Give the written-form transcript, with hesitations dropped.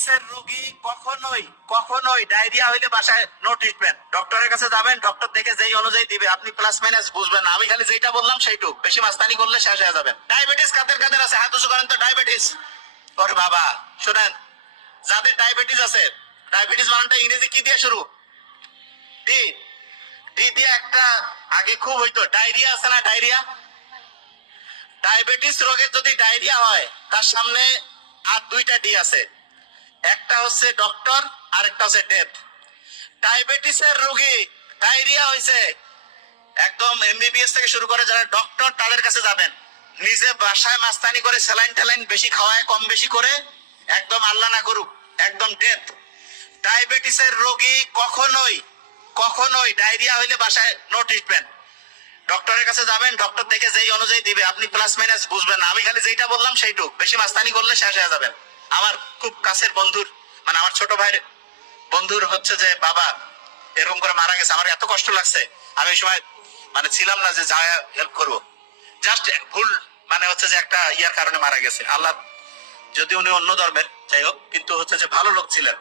ডায়াবেটিসের রোগী কখনোই কখনোই ডায়রিয়া হইলে বাসায় নো ট্রিটমেন্ট। ডক্টরের কাছে যাবেন, ডক্টর দেখে যেই অনুযায়ী দিবে আপনি প্লাস মাইনাস বুঝবেন না। আমি খালি যেটা বললাম সেইটুক, বেশি মাস্তানি করলে শেষ হয়ে যাবেন। ডায়াবেটিস কাদের কাদের আছে হাত উঁচু করেন তো। ডায়াবেটিস, ওর বাবা শুনেন, যাদের ডায়াবেটিস আছে, ডায়াবেটিস বানানটা ইংরেজি কি দিয়ে শুরু? ডি। ডি দিয়ে একটা আগে খুব হইতো ডায়রিয়া আছে না, ডায়রিয়া। ডায়াবেটিস রোগের যদি ডায়রিয়া হয় তার সামনে আর দুইটা ডি আছে, একটা হচ্ছে ডক্টর আর একটা হচ্ছে ডেথ। ডায়াবেটিসের রোগী ডায়রিয়া হয়েছে, একদম এমবিবিএস থেকে শুরু করে যারা ডক্টর তাদের কাছে যাবেন, নিজে বাসায় মাস্তানি করে স্যালাইন ট্যালাইন বেশি খাওয়ায়, কম বেশি করে, একদম আল্লাহ না করুক একদম ডেথ। ডায়াবেটিসের রোগী কখনোই কখনোই ডায়রিয়া হইলে বাসায় নো ট্রিটমেন্ট। ডক্টরের কাছে যাবেন, ডক্টর দেখে যেই অনুযায়ী দিবে আপনি প্লাস মাইনাস বুঝবেন না। আমি খালি যেটা বললাম সেইটুক, বেশি মাস্তানি করলে শেষ হয়ে যাবেন। আমার খুব কাছের বন্ধুর, মানে আমার ছোট ভাইয়ের বন্ধুর হচ্ছে যে বাবা এরকম করে মারা গেছে। আমার এত কষ্ট লাগছে, আমি ওই সময় মানে ছিলাম না যে যা হেল্প করবো, জাস্ট ভুল মানে হচ্ছে যে একটা ইয়ার কারণে মারা গেছে। আল্লাহ, যদি উনি অন্য ধর্মের যাই হোক, কিন্তু হচ্ছে যে ভালো লোক ছিলেন।